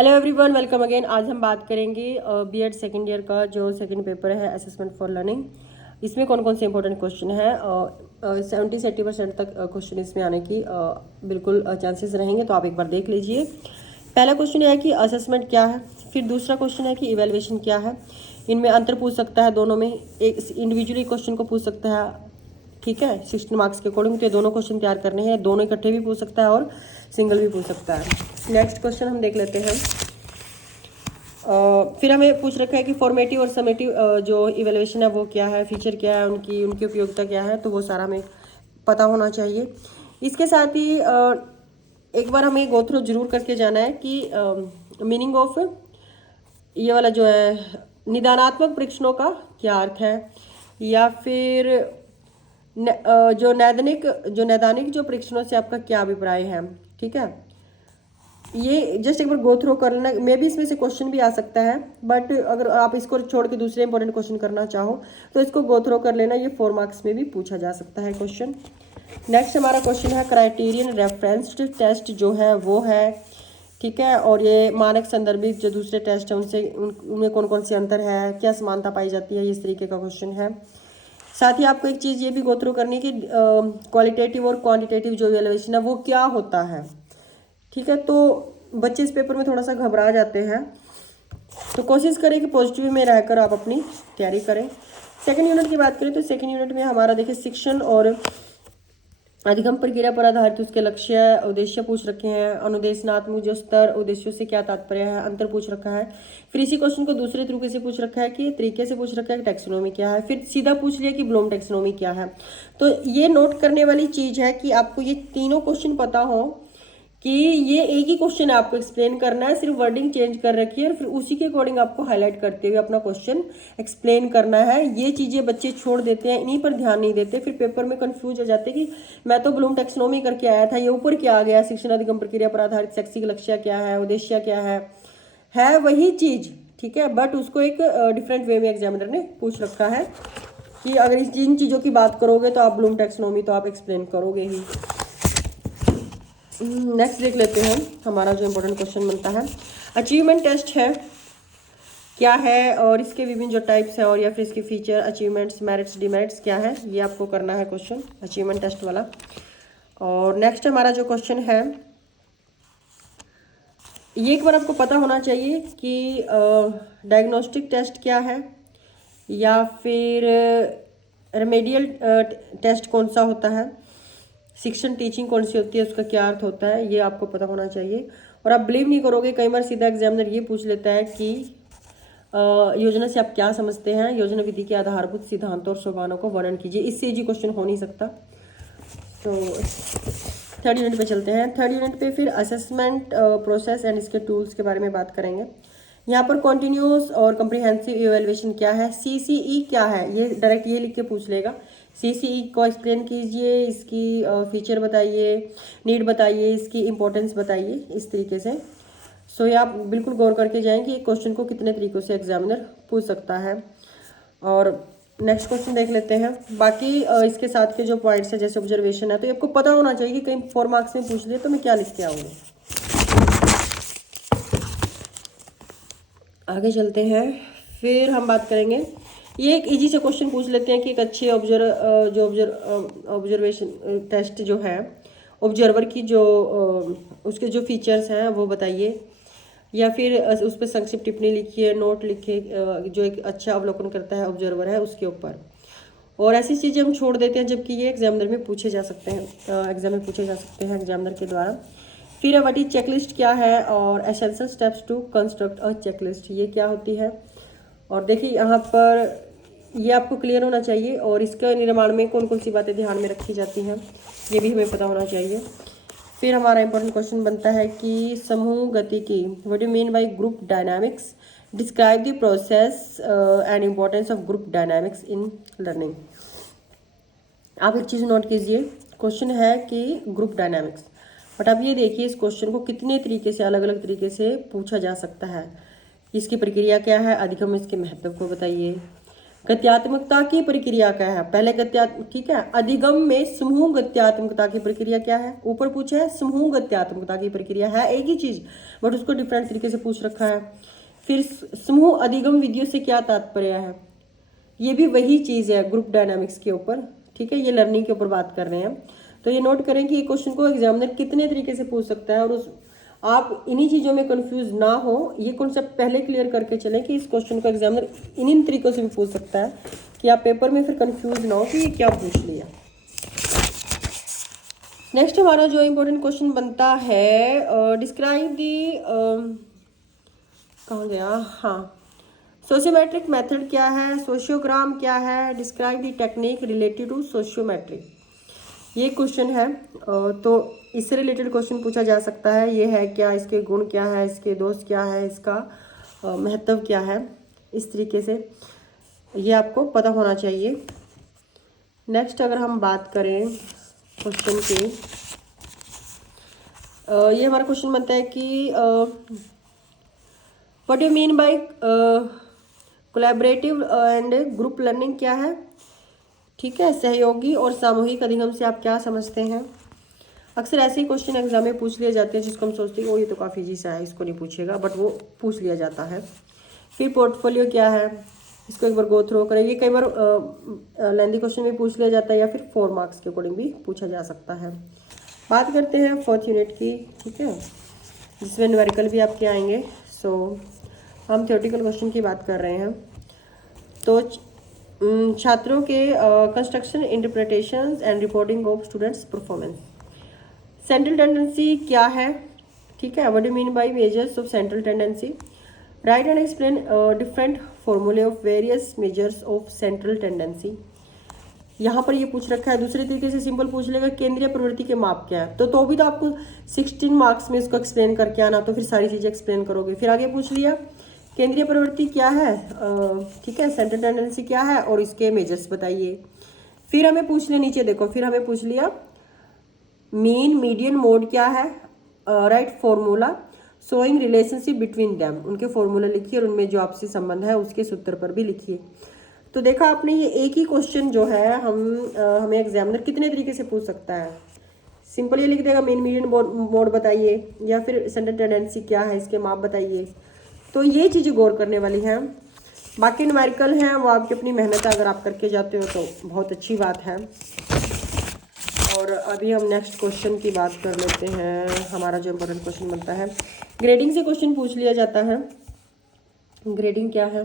Hello everyone, welcome again. आज हम बात करेंगे बीएड सेकेंड ईयर का जो सेकेंड पेपर है असेसमेंट फॉर लर्निंग। इसमें कौन कौन से इंपॉर्टेंट क्वेश्चन है। 70-80% तक क्वेश्चन इसमें आने की बिल्कुल चांसेस रहेंगे, तो आप एक बार देख लीजिए। पहला क्वेश्चन है कि असेसमेंट क्या है, फिर दूसरा क्वेश्चन है कि इवेल्युएशन क्या है। इनमें अंतर पूछ सकता है, दोनों में एक इंडिविजुअली क्वेश्चन को पूछ सकता है, ठीक है, 16 मार्क्स के अकॉर्डिंग। तो ये दोनों क्वेश्चन तैयार करने हैं, दोनों इकट्ठे भी पूछ सकता है और सिंगल भी पूछ सकता है। नेक्स्ट क्वेश्चन हम देख लेते हैं। फिर हमें पूछ रखा है कि फॉर्मेटिव और समेटिव जो इवेल्युएशन है वो क्या है, फीचर क्या है, उनकी उपयोगिता क्या है, तो वो सारा हमें पता होना चाहिए। इसके साथ ही एक बार हमें गो थ्रू जरूर करके जाना है कि मीनिंग ऑफ ये वाला जो है निदानात्मक परीक्षणों का क्या अर्थ है, या फिर जो नैदानिक जो परीक्षणों से आपका क्या अभिप्राय है, ठीक है। ये जस्ट एक बार गो थ्रू कर लेना। मे भी इसमें से क्वेश्चन भी आ सकता है, बट अगर आप इसको छोड़ के दूसरे इंपॉर्टेंट क्वेश्चन करना चाहो तो इसको गो थ्रू कर लेना। ये 4 मार्क्स में भी पूछा जा सकता है क्वेश्चन। नेक्स्ट हमारा क्वेश्चन है क्राइटेरियन रेफरेंस्ड टेस्ट जो है वो है, ठीक है। और ये मानक संदर्भित जो दूसरे टेस्ट है उनसे उनमें कौन कौन से अंतर है, क्या समानता पाई जाती है, इस तरीके का क्वेश्चन है। साथ ही आपको एक चीज़ ये भी गो थ्रू करनी है कि क्वालिटेटिव और क्वांटिटेटिव जो इवैल्यूएशन है वो क्या होता है, ठीक है। तो बच्चे इस पेपर में थोड़ा सा घबरा जाते हैं, तो कोशिश करें कि पॉजिटिव में रहकर आप अपनी तैयारी करें। सेकंड यूनिट की बात करें तो सेकंड यूनिट में हमारा देखिए शिक्षण और अधिगम प्रक्रिया पर आधारित उसके लक्ष्य उद्देश्य पूछ रखे हैं। अनुदेशनात्मक जो स्तर उद्देश्यों से क्या तात्पर्य है, अंतर पूछ रखा है। फिर इसी क्वेश्चन को दूसरे तरीके से पूछ रखा है कि तरीके से पूछ रखा है कि टैक्सोनॉमी क्या है। फिर सीधा पूछ लिया कि ब्लूम टैक्सोनॉमी क्या है। तो ये नोट करने वाली चीज़ है कि आपको ये तीनों क्वेश्चन पता हो कि ये एक ही क्वेश्चन आपको एक्सप्लेन करना है, सिर्फ वर्डिंग चेंज कर रखी है और फिर उसी के अकॉर्डिंग आपको हाईलाइट करते हुए अपना क्वेश्चन एक्सप्लेन करना है। ये चीज़ें बच्चे छोड़ देते हैं, इन्हीं पर ध्यान नहीं देते, फिर पेपर में कंफ्यूज हो जाते हैं कि मैं तो ब्लूम टैक्सोनॉमी करके आया था, ये ऊपर क्या आ गया, शिक्षण अधिगम प्रक्रिया पर आधारित शैक्षिक लक्ष्य क्या है, उद्देश्य क्या है वही चीज़, ठीक है, बट उसको एक डिफरेंट वे में एग्जामिनर ने पूछ रखा है कि अगर इस जिन चीज़ों की बात करोगे तो आप ब्लूम टैक्सोनॉमी तो आप एक्सप्लेन करोगे ही। नेक्स्ट देख लेते हैं। हमारा जो इम्पोर्टेंट क्वेश्चन बनता है अचीवमेंट टेस्ट है क्या है, और इसके विभिन्न जो टाइप्स हैं, और या फिर इसके फीचर, अचीवमेंट्स, मेरिट्स, डिमेरिट्स क्या है, ये आपको करना है क्वेश्चन अचीवमेंट टेस्ट वाला। और नेक्स्ट हमारा जो क्वेश्चन है ये एक बार आपको पता होना चाहिए कि डायग्नोस्टिक टेस्ट क्या है, या फिर रेमेडियल टेस्ट कौन सा होता है, शिक्षण टीचिंग कौन सी होती है, उसका क्या अर्थ होता है, ये आपको पता होना चाहिए। और आप बिलीव नहीं करोगे, कई बार सीधा एग्जामिनर ये पूछ लेता है कि योजना से आप क्या समझते हैं, योजना विधि के आधारभूत सिद्धांतों और सोपानों को वर्णन कीजिए। इससे जी क्वेश्चन हो नहीं सकता। तो थर्ड यूनिट पे चलते हैं। थर्ड यूनिट पे फिर असेसमेंट प्रोसेस एंड इसके टूल्स के बारे में बात करेंगे। यहाँ पर कॉन्टिन्यूस और कम्प्रिहेंसिव इवेल्युएशन क्या है, सीसीई क्या है, ये डायरेक्ट ये लिख के पूछ लेगा। सीसीई को एक्सप्लेन कीजिए, इसकी फीचर बताइए, नीड बताइए, इसकी इंपॉर्टेंस बताइए, इस तरीके से। सो ये आप बिल्कुल गौर करके जाएं कि क्वेश्चन को कितने तरीक़ों से एग्जामिनर पूछ सकता है। और नेक्स्ट क्वेश्चन देख लेते हैं। बाकी इसके साथ के जो पॉइंट्स हैं जैसे ऑब्जर्वेशन है, तो ये आपको पता होना चाहिए कि कहीं 4 मार्क्स में पूछ लिए तो मैं क्या लिख के आऊँगी। आगे चलते हैं। फिर हम बात करेंगे, ये एक इजी से क्वेश्चन पूछ लेते हैं कि एक अच्छे ऑब्जर्वेशन टेस्ट जो है, ऑब्जर्वर की जो उसके जो फीचर्स हैं वो बताइए, या फिर उस पर संक्षिप्त टिप्पणी लिखिए, नोट लिखिए, जो एक अच्छा अवलोकन करता है ऑब्जर्वर है उसके ऊपर। और ऐसी चीज़ें हम छोड़ देते हैं जबकि ये एग्जामिनर में पूछे जा सकते हैं, एग्जाम में पूछे जा सकते हैं एग्जामिनर के द्वारा। फिर व्हाट इज चेकलिस्ट क्या है, और essential steps to construct a checklist ये क्या होती है। और देखिए यहाँ पर ये आपको क्लियर होना चाहिए, और इसके निर्माण में कौन कौन सी बातें ध्यान में रखी जाती हैं ये भी हमें पता होना चाहिए। फिर हमारा इंपॉर्टेंट क्वेश्चन बनता है कि समूह गतिकी, what do mean bye group dynamics, describe the process and importance of group dynamics in learning. आप एक चीज़ नोट कीजिए, क्वेश्चन है कि ग्रुप डायनामिक्स, बट आप ये देखिए इस क्वेश्चन को कितने तरीके से, अलग अलग तरीके से पूछा जा सकता है। इसकी प्रक्रिया क्या है, अधिगम इसके महत्व को बताइए, गत्यात्मकता की प्रक्रिया क्या है? पहले ठीक है, अधिगम में समूह गत्यात्मकता की प्रक्रिया क्या है? ऊपर पूछा है समूह गत्यात्मकता की प्रक्रिया, है एक ही चीज बट उसको डिफरेंट तरीके से पूछ रखा है। फिर समूह अधिगम विधियों से क्या तात्पर्य है? ये भी वही चीज है ग्रुप डायनामिक्स के ऊपर, ठीक है, ये लर्निंग के ऊपर बात कर रहे हैं। तो ये नोट करें कि ये क्वेश्चन को एग्जामिनर कितने तरीके से पूछ सकता है, और उस आप इन्हीं चीज़ों में कंफ्यूज ना हो, ये कॉन्सेप्ट पहले क्लियर करके चलें कि इस क्वेश्चन को एग्जामिनर इन्हीं तरीकों से भी पूछ सकता है कि आप पेपर में फिर कंफ्यूज ना हो कि ये क्या पूछ लिया। नेक्स्ट हमारा जो इम्पोर्टेंट क्वेश्चन बनता है, डिस्क्राइब दी, कहाँ गया, हाँ, सोशियोमेट्रिक मेथड क्या है, सोशियोग्राम क्या है, describe the technique related to sociometric, ये क्वेश्चन है। तो इससे रिलेटेड क्वेश्चन पूछा जा सकता है, ये है क्या, इसके गुण क्या है, इसके दोष क्या है, इसका महत्व क्या है, इस तरीके से ये आपको पता होना चाहिए। नेक्स्ट अगर हम बात करें क्वेश्चन के, ये हमारा क्वेश्चन बनता है कि what you mean by collaborative and group learning क्या है, ठीक है, सहयोगी और सामूहिक अधिगम से आप क्या समझते हैं। अक्सर ऐसे ही क्वेश्चन एग्जाम में पूछ लिए जाते हैं जिसको हम सोचते हैं ओ ये तो काफ़ी इजी सा है, इसको नहीं पूछेगा, बट वो पूछ लिया जाता है। फिर पोर्टफोलियो क्या है, इसको एक बार गो थ्रो करें, ये कई बार लेंथी क्वेश्चन भी पूछ लिया जाता है या फिर 4 मार्क्स के अकॉर्डिंग भी पूछा जा सकता है। बात करते हैं 4th यूनिट की, ठीक है, जिसमें न्यूमेरिकल भी आपके आएंगे। सो हम थ्योरेटिकल क्वेश्चन की बात कर रहे हैं। तो छात्रों के construction, interpretation and reporting of students performance. Central tendency क्या है, ठीक है, what do mean by measures of central tendency, right and explain different फॉर्मूले of various measures of central tendency. यहाँ पर ये पूछ रखा है, दूसरे तरीके से सिंपल पूछ लेगा केंद्रीय प्रवृत्ति के माप क्या है, तो भी तो आपको 16 मार्क्स में इसको एक्सप्लेन करके आना, तो फिर सारी चीज़ें एक्सप्लेन करोगे। फिर आगे पूछ लिया केंद्रीय प्रवृत्ति क्या है, ठीक है, सेंट्रल टेंडेंसी क्या है और इसके मेजर्स बताइए। फिर हमें पूछ लिया, नीचे देखो, फिर हमें पूछ लिया मीन मीडियन मोड क्या है, right formula showing relationship between them, उनके फॉर्मूला लिखिए और उनमें जो आपसी संबंध है उसके सूत्र पर भी लिखिए। तो देखा आपने, ये एक ही क्वेश्चन जो है हमें एग्जामिनर कितने तरीके से पूछ सकता है। सिंपल ये लिख देगा मीन मीडियन मोड बताइए, या फिर सेंट्रल टेंडेंसी क्या है, इसके माप बताइए। तो ये चीज़ें गौर करने वाली हैं। बाकी न्यूमेरिकल हैं वो आपकी अपनी मेहनत है, अगर आप करके जाते हो तो बहुत अच्छी बात है। और अभी हम नेक्स्ट क्वेश्चन की बात कर लेते हैं। हमारा जो इम्पोर्टेंट क्वेश्चन बनता है, ग्रेडिंग से क्वेश्चन पूछ लिया जाता है। ग्रेडिंग क्या है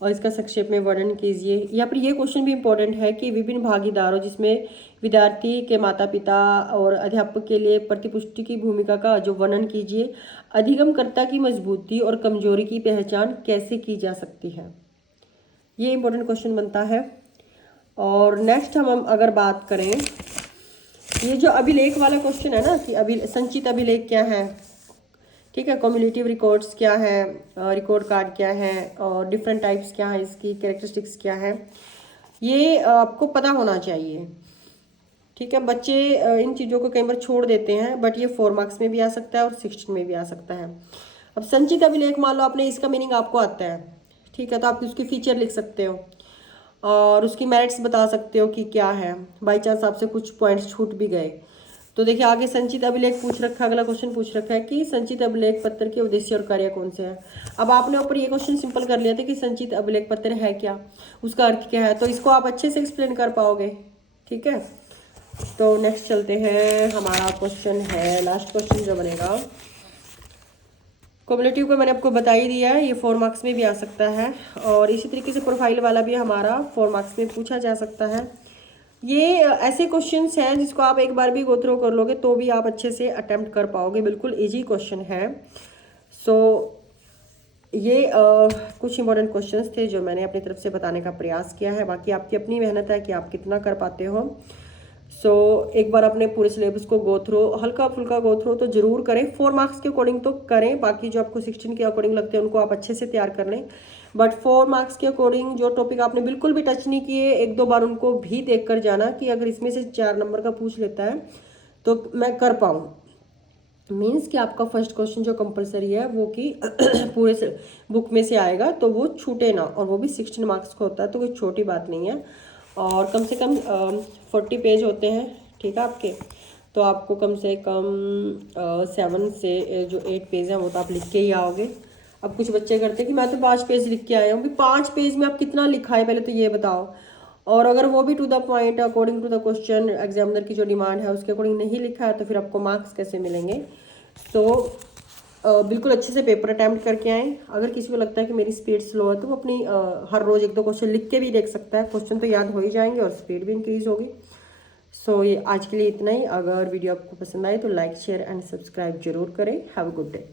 और इसका संक्षेप में वर्णन कीजिए। यहाँ पर ये क्वेश्चन भी इम्पोर्टेंट है कि विभिन्न भागीदारों जिसमें विद्यार्थी के माता पिता और अध्यापक के लिए प्रतिपुष्टि की भूमिका का जो वर्णन कीजिए। अधिगमकर्ता की मजबूती और कमजोरी की पहचान कैसे की जा सकती है, ये इम्पोर्टेंट क्वेश्चन बनता है। और नेक्स्ट हम अगर बात करें, ये जो अभिलेख वाला क्वेश्चन है ना कि संचित अभिलेख क्या है, ठीक है, कम्युलेटिव रिकॉर्ड्स क्या है, रिकॉर्ड कार्ड क्या है, और डिफरेंट टाइप्स क्या है, इसकी कैरेक्टरिस्टिक्स क्या है, ये आपको पता होना चाहिए। ठीक है, बच्चे इन चीज़ों को कई बार छोड़ देते हैं, बट ये 4 मार्क्स में भी आ सकता है और 16 में भी आ सकता है। अब संचित अभिलेख मान लो आपने, इसका मीनिंग आपको आता है, ठीक है, तो आप उसकी फीचर लिख सकते हो और उसकी मेरिट्स बता सकते हो कि क्या है। बाई चांस आपसे कुछ पॉइंट्स छूट भी गए तो देखिए आगे संचित अभिलेख पूछ रखा है, अगला क्वेश्चन पूछ रखा है कि संचित अभिलेख पत्र के उद्देश्य और कार्य कौन से हैं। अब आपने ऊपर ये क्वेश्चन सिंपल कर लिया था कि संचित अभिलेख पत्र है क्या, उसका अर्थ क्या है, तो इसको आप अच्छे से एक्सप्लेन कर पाओगे। ठीक है, तो नेक्स्ट चलते हैं। हमारा क्वेश्चन है, लास्ट क्वेश्चन जो बनेगा, कम्युलेटिव को मैंने आपको बता ही दिया है, ये 4 मार्क्स में भी आ सकता है, और इसी तरीके से प्रोफाइल वाला भी हमारा 4 मार्क्स में पूछा जा सकता है। ये ऐसे क्वेश्चंस हैं जिसको आप एक बार भी गो थ्रू कर लोगे तो भी आप अच्छे से अटेम्प्ट कर पाओगे, बिल्कुल इजी क्वेश्चन है। सो ये कुछ इंपॉर्टेंट क्वेश्चंस थे जो मैंने अपनी तरफ से बताने का प्रयास किया है, बाकी आपकी अपनी मेहनत है कि आप कितना कर पाते हो। एक बार अपने पूरे सिलेबस को गो थ्रू, हल्का फुल्का गो थ्रू तो जरूर करें, 4 मार्क्स के अकॉर्डिंग तो करें, बाकी जो आपको 16 के अकॉर्डिंग लगते हैं उनको आप अच्छे से तैयार कर लें, बट 4 मार्क्स के अकॉर्डिंग जो टॉपिक आपने बिल्कुल भी टच नहीं किए, 1-2 बार उनको भी देख कर जाना कि अगर इसमें से 4 नंबर का पूछ लेता है तो मैं कर पाऊँ। मीन्स कि आपका फर्स्ट क्वेश्चन जो कंपलसरी है वो कि पूरे से बुक में से आएगा, तो वो छूटे ना, और वो भी 16 मार्क्स का होता है, तो कोई छोटी बात नहीं है। और कम से कम 40 पेज होते हैं, ठीक है आपके। तो आपको कम से कम 7 से जो 8 पेज हैं वो तो आप लिख के ही आओगे। अब कुछ बच्चे करते हैं कि मैं तो 5 पेज लिख के आया हूँ, भी 5 पेज में आप कितना लिखा है पहले तो ये बताओ। और अगर वो भी to the point according to the question examiner की जो डिमांड है उसके अकॉर्डिंग नहीं लिखा है, तो फिर आपको मार्क्स कैसे मिलेंगे। तो बिल्कुल अच्छे से पेपर अटैम्प्ट करके आएँ। अगर किसी को लगता है कि मेरी स्पीड स्लो है तो वो अपनी हर रोज़ 1-2 क्वेश्चन लिख के भी देख सकता है, क्वेश्चन तो याद हो ही जाएंगे और स्पीड भी इंक्रीज होगी। सो ये आज के लिए इतना ही। अगर वीडियो आपको पसंद आए तो लाइक शेयर एंड सब्सक्राइब जरूर करें। Have a good day.